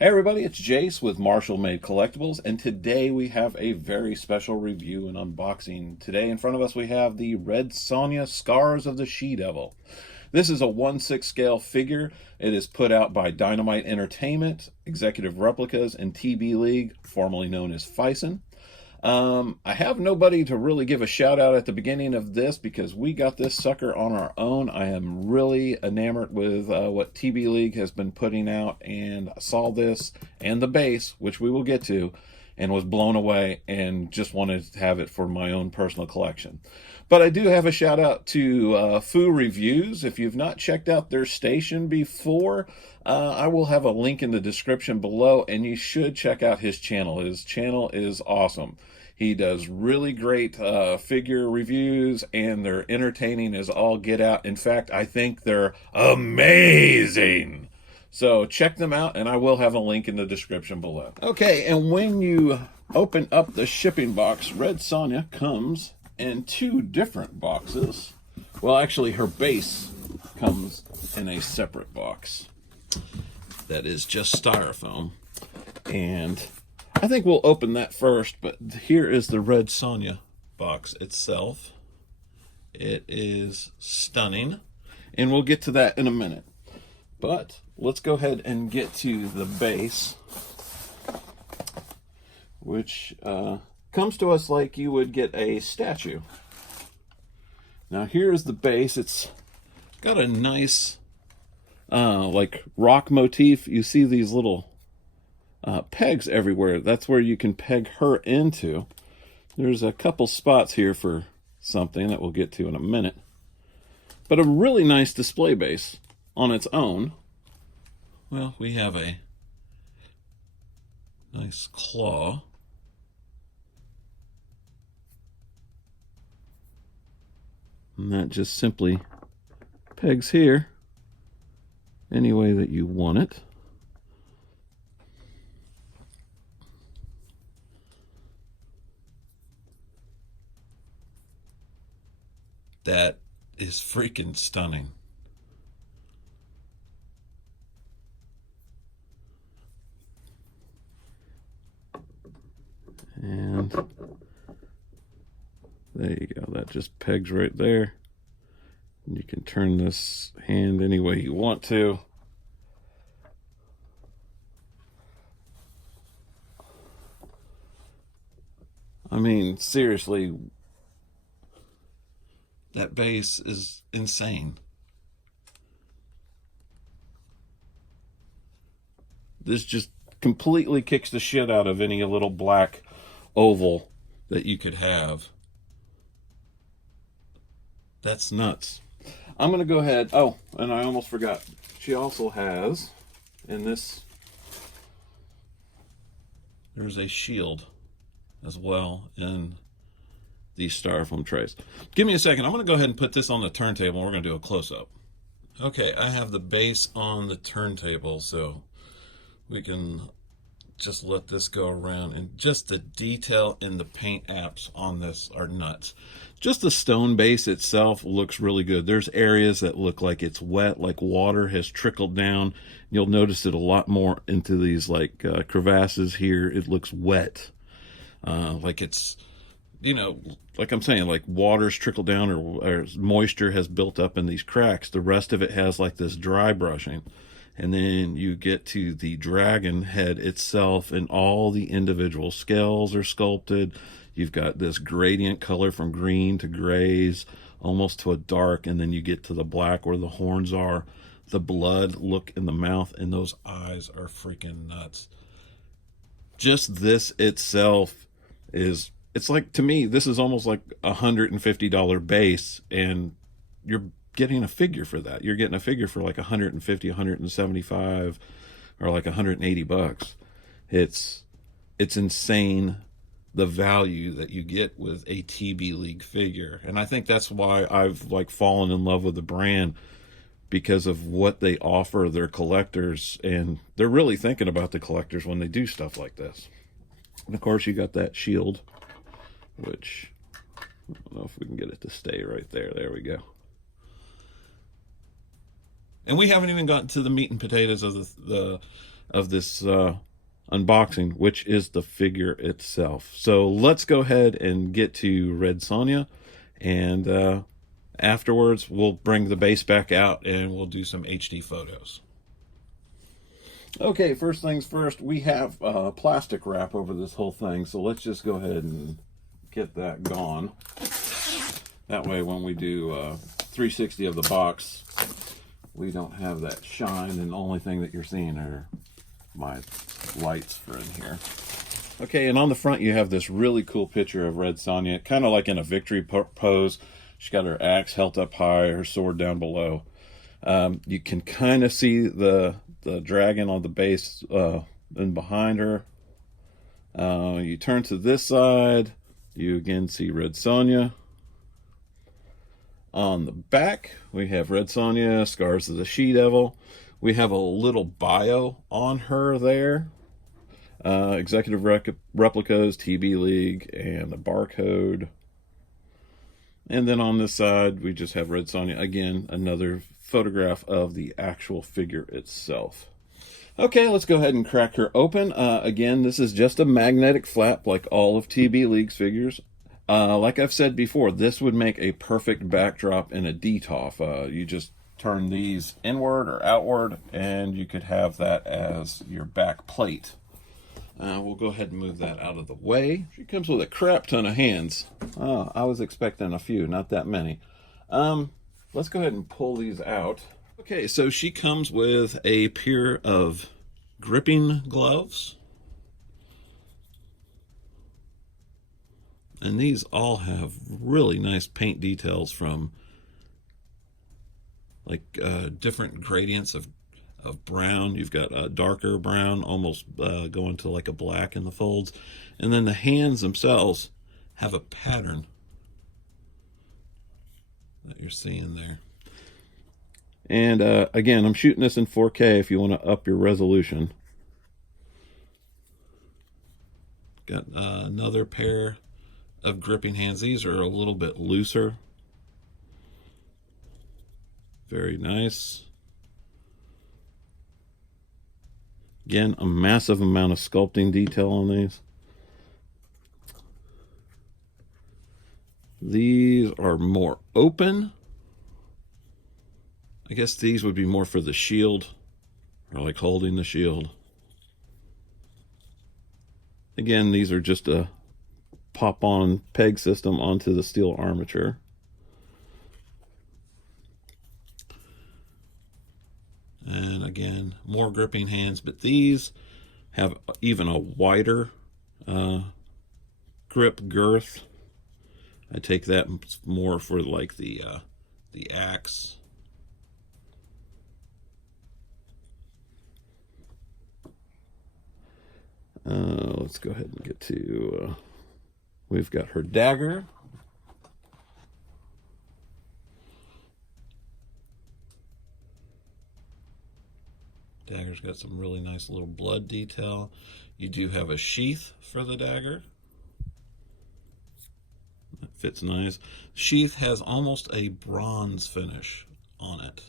Hey everybody, it's Jase with Marshall Made Collectibles, and today we have a very special review and unboxing. Today in front of us we have the Red Sonja Scars of the She-Devil. This is a 1/6 scale figure. It is put out by Dynamite Entertainment, Executive Replicas, and TBLeague, formerly known as Fison. I have nobody to really give a shout out at the beginning of this because we got this sucker on our own. I am really enamored with what TBLeague has been putting out, and I saw this and the base, which we will get to, and was blown away and just wanted to have it for my own personal collection. But I do have a shout out to Foo Reviews. If you've not checked out their station before, I will have a link in the description below, and you should check out his channel. His channel is awesome. He does really great figure reviews, and they're entertaining as all get out. In fact, I think they're amazing. So check them out, and I will have a link in the description below. Okay, and when you open up the shipping box, Red Sonja comes in two different boxes. Well, actually, her base comes in a separate box that is just styrofoam. And I think we'll open that first, but here is the Red Sonja box itself. It is stunning, and we'll get to that in a minute. But let's go ahead and get to the base, which comes to us like you would get a statue. Now here's the base. It's got a nice like rock motif. You see these little pegs everywhere. That's where you can peg her into. There's a couple spots here for something that we'll get to in a minute. But a really nice display base on its own. Well, we have a nice claw. And that just simply pegs here any way that you want it. That is freaking stunning. And there you go. That just pegs right there. And you can turn this hand any way you want to. I mean, seriously, that base is insane. This just completely kicks the shit out of any little black oval that you could have. That's nuts. I'm going to go ahead. Oh, and I almost forgot. She also has, in this, there's a shield as well in these styrofoam trays. Give me a second. I'm going to go ahead and put this on the turntable. We're going to do a close-up. Okay, I have the base on the turntable, so we can just let this go around. And just the detail in the paint apps on this are nuts. Just the stone base itself looks really good. There's areas that look like it's wet, like water has trickled down. You'll notice it a lot more into these like crevasses here. It looks wet, like it's, you know, like I'm saying, like water's trickled down or moisture has built up in these cracks. The rest of it has like this dry brushing. And then you get to the dragon head itself, and all the individual scales are sculpted. You've got this gradient color from green to grays, almost to a dark, and then you get to the black where the horns are. The blood look in the mouth, and those eyes are freaking nuts. Just this itself is, it's like, to me, this is almost like $150 base, and you're getting a figure for that. You're getting a figure for like 150, 175, or like 180 bucks. It's insane the value that you get with a TBLeague figure. And I think that's why I've like fallen in love with the brand, because of what they offer their collectors, and they're really thinking about the collectors when they do stuff like this. And of course you got that shield, which I don't know if we can get it to stay right there. There we go. And we haven't even gotten to the meat and potatoes of the of this unboxing, which is the figure itself. So let's go ahead and get to Red Sonja, and afterwards we'll bring the base back out and we'll do some HD photos. Okay, first things first, we have plastic wrap over this whole thing, so let's just go ahead and get that gone. That way when we do 360 of the box, we don't have that shine, and the only thing that you're seeing are my lights for in here. Okay, and on the front you have this really cool picture of Red Sonja, kind of like in a victory pose. She's got her axe held up high, her sword down below. You can kind of see the dragon on the base and behind her. You turn to this side, you again see Red Sonja. On the back, we have Red Sonja, Scars of the She-Devil. We have a little bio on her there. Executive Replicas, TBLeague, and the barcode. And then on this side, we just have Red Sonja. Again, another photograph of the actual figure itself. Okay, let's go ahead and crack her open. Again, this is just a magnetic flap like all of TBLeague's figures. Like I've said before, this would make a perfect backdrop in a DTOF. You just turn these inward or outward, and you could have that as your back plate. We'll go ahead and move that out of the way. She comes with a crap ton of hands. Oh, I was expecting a few, not that many. Let's go ahead and pull these out. Okay, so she comes with a pair of gripping gloves. And these all have really nice paint details from like different gradients of brown. You've got a darker brown, almost going to like a black in the folds. And then the hands themselves have a pattern that you're seeing there. And again, I'm shooting this in 4K if you want to up your resolution. Got another pair of gripping hands. These are a little bit looser. Very nice. Again, a massive amount of sculpting detail on these. These are more open. I guess these would be more for the shield, or like holding the shield. Again, these are just a pop-on peg system onto the steel armature. And again, more gripping hands, but these have even a wider grip girth. I take that more for like the axe. Let's go ahead and get to, we've got her dagger. Dagger's got some really nice little blood detail. You do have a sheath for the dagger. That fits nice. Sheath has almost a bronze finish on it.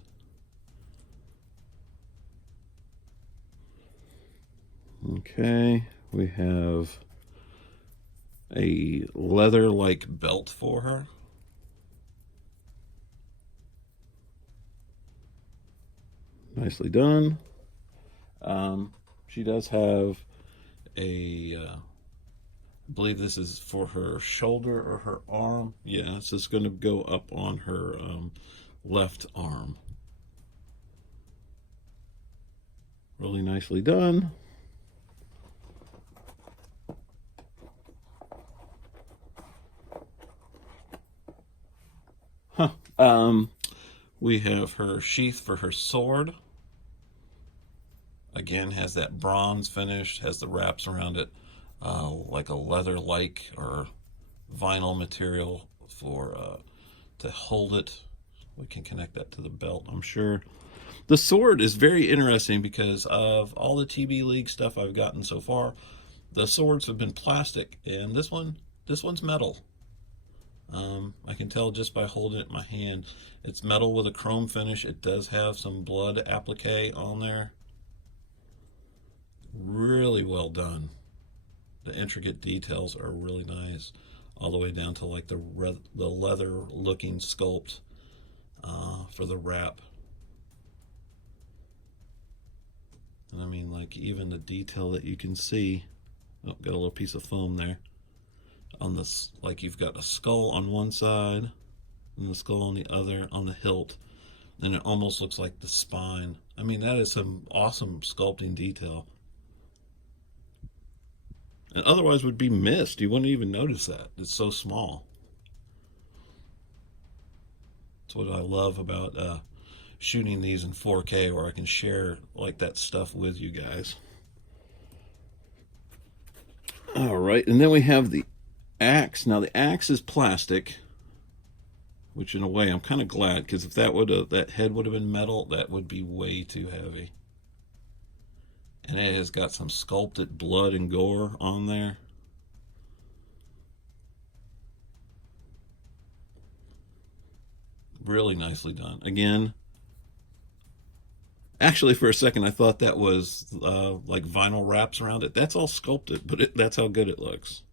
Okay, we have a leather-like belt for her. Nicely done. She does have a, I believe this is for her shoulder or her arm. Yeah, it's just going to go up on her left arm. Really nicely done. We have her sheath for her sword. Again, has that bronze finish, has the wraps around it, like a leather-like or vinyl material for to hold it. We can connect that to the belt, I'm sure. The sword is very interesting because of all the TBLeague stuff I've gotten so far. The swords have been plastic, and this one's metal. I can tell just by holding it in my hand. It's metal with a chrome finish. It does have some blood applique on there. really well done. The intricate details are really nice, all the way down to like the leather looking sculpt for the wrap. And I mean, like, even the detail that you can see. Oh, got a little piece of foam there on this. Like, you've got a skull on one side and the skull on the other on the hilt, and it almost looks like the spine. I mean, that is some awesome sculpting detail, and otherwise would be missed. You wouldn't even notice that. It's so small. That's what I love about shooting these in 4K, where I can share like that stuff with you guys. All right, and then we have the axe. Now the axe is plastic, which in a way I'm kind of glad, because if that head would have been metal, that would be way too heavy. And it has got some sculpted blood and gore on there. Really nicely done. Again, actually for a second I thought that was like vinyl wraps around it. That's all sculpted, but that's how good it looks.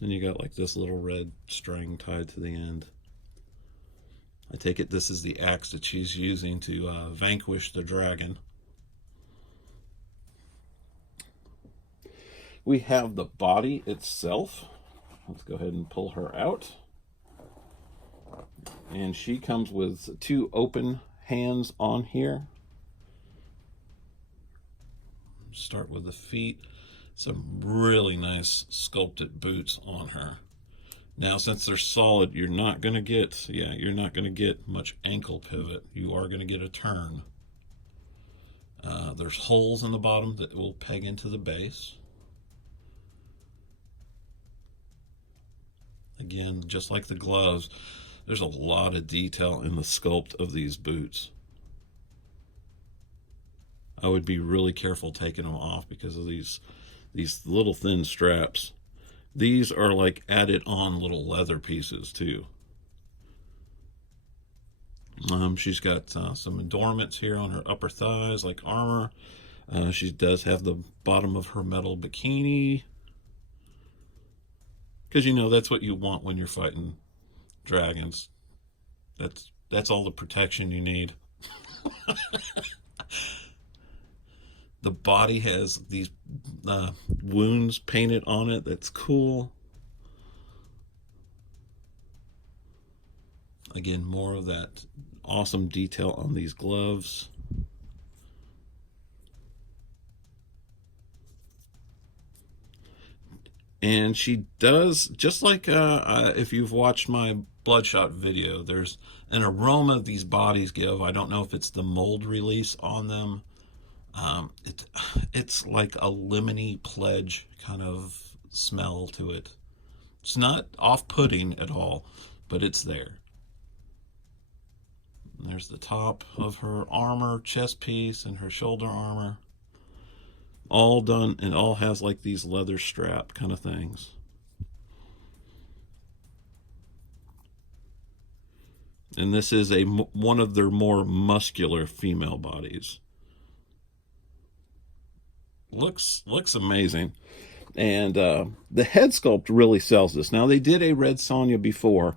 And you got like this little red string tied to the end. I take it this is the axe that she's using to vanquish the dragon. We have the body itself. Let's go ahead and pull her out. And she comes with 2 open hands on here. Start with the feet. Some really nice sculpted boots on her. Now, since they're solid, you're not going to get much ankle pivot. You are going to get a turn. There's holes in the bottom that will peg into the base. Again, just like the gloves, there's a lot of detail in the sculpt of these boots. I would be really careful taking them off because of these little thin straps. These are like added on little leather pieces too. She's got some adornments here on her upper thighs, like armor. She does have the bottom of her metal bikini, because you know that's what you want when you're fighting dragons. That's all the protection you need. The body has these wounds painted on it. That's cool. Again, more of that awesome detail on these gloves. And she does, just like if you've watched my Bloodshot video, there's an aroma these bodies give. I don't know if it's the mold release on them. It's like a lemony pledge kind of smell to it. It's not off-putting at all, but it's there. And there's the top of her armor, chest piece, and her shoulder armor. All done, and all has like these leather strap kind of things. And this is one of their more muscular female bodies. Looks amazing. And the head sculpt really sells this. Now, they did a red Sonja before,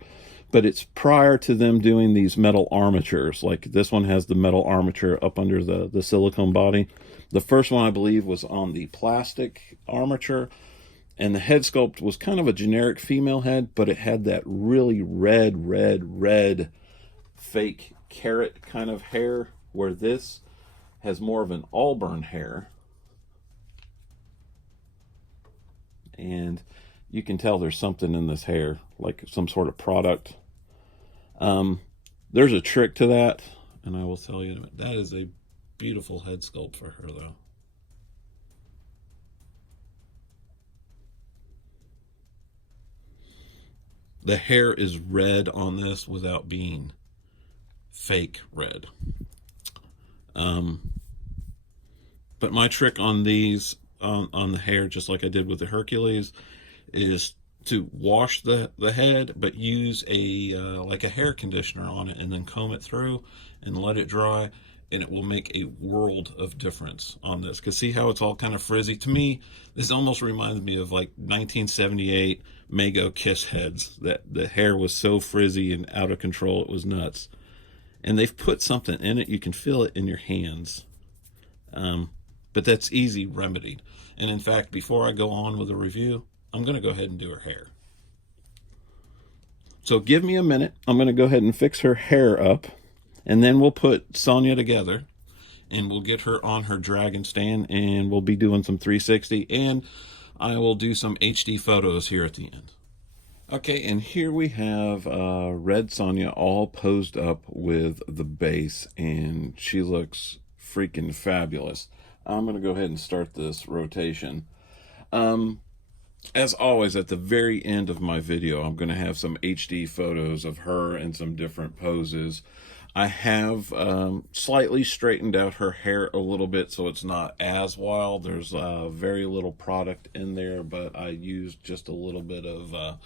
but it's prior to them doing these metal armatures. Like this one has the metal armature up under the silicone body. The first one, I believe, was on the plastic armature, and the head sculpt was kind of a generic female head, but it had that really red fake carrot kind of hair, where this has more of an auburn hair. And you can tell there's something in this hair, like some sort of product. There's a trick to that, and I will tell you, that is a beautiful head sculpt for her, though. The hair is red on this without being fake red. But my trick on these, on the hair, just like I did with the Hercules, is to wash the head, but use like a hair conditioner on it, and then comb it through and let it dry, and it will make a world of difference on this. Because see how it's all kind of frizzy? To me, this almost reminds me of like 1978 Mago Kiss heads. That the hair was so frizzy and out of control, it was nuts. And they've put something in it. You can feel it in your hands. But that's easy remedied. And in fact, before I go on with the review, I'm going to go ahead and do her hair. So give me a minute. I'm going to go ahead and fix her hair up. And then we'll put Sonja together. And we'll get her on her dragon stand. And we'll be doing some 360. And I will do some HD photos here at the end. Okay, and here we have Red Sonja all posed up with the base. And she looks freaking fabulous. I'm going to go ahead and start this rotation. As always, at the very end of my video, I'm going to have some HD photos of her and some different poses. I have slightly straightened out her hair a little bit so it's not as wild. There's very little product in there, but I used just a little bit of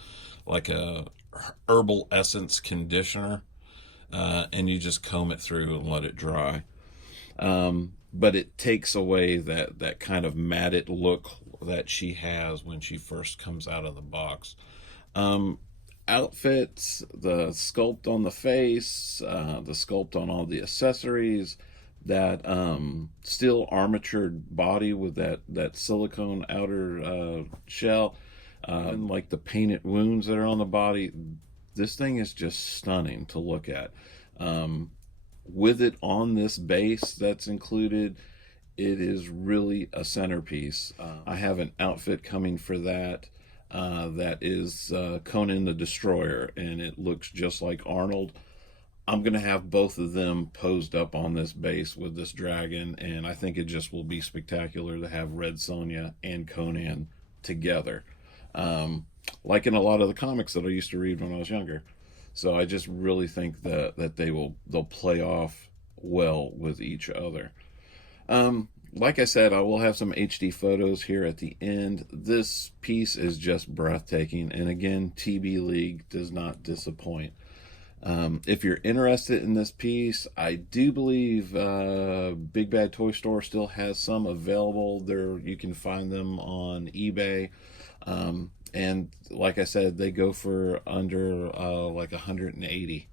like a herbal essence conditioner, and you just comb it through and let it dry. But it takes away that kind of matted look that she has when she first comes out of the box. Outfits, the sculpt on the face, the sculpt on all the accessories, that steel armatured body with that silicone outer shell, and like the painted wounds that are on the body. This thing is just stunning to look at. With it on this base that's included, it is really a centerpiece. I have an outfit coming for that that is Conan the Destroyer, and it looks just like Arnold. I'm going to have both of them posed up on this base with this dragon, and I think it just will be spectacular to have Red Sonja and Conan together. Like in a lot of the comics that I used to read when I was younger. So I just really think that they'll play off well with each other. Like I said, I will have some HD photos here at the end. This piece is just breathtaking. And again, TBLeague does not disappoint. If you're interested in this piece, I do believe Big Bad Toy Store still has some available. You can find them on eBay. And like I said, they go for under like 180.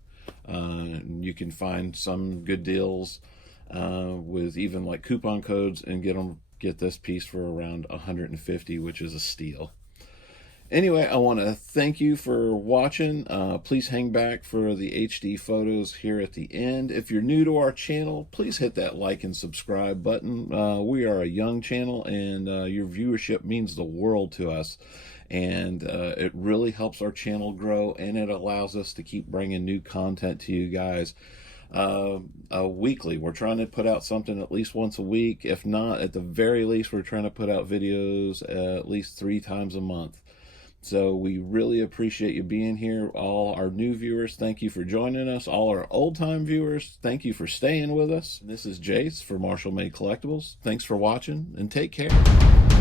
You can find some good deals with even like coupon codes and get this piece for around 150, which is a steal. Anyway, I want to thank you for watching. Please hang back for the HD photos here at the end. If you're new to our channel, please hit that like and subscribe button. We are a young channel, and your viewership means the world to us. And it really helps our channel grow, and it allows us to keep bringing new content to you guys weekly. We're trying to put out something at least once a week. If not, at the very least, we're trying to put out videos at least 3 times a month. So we really appreciate you being here. All our new viewers, thank you for joining us. All our old-time viewers, thank you for staying with us. This is Jase for Marshall Made Collectibles. Thanks for watching, and take care.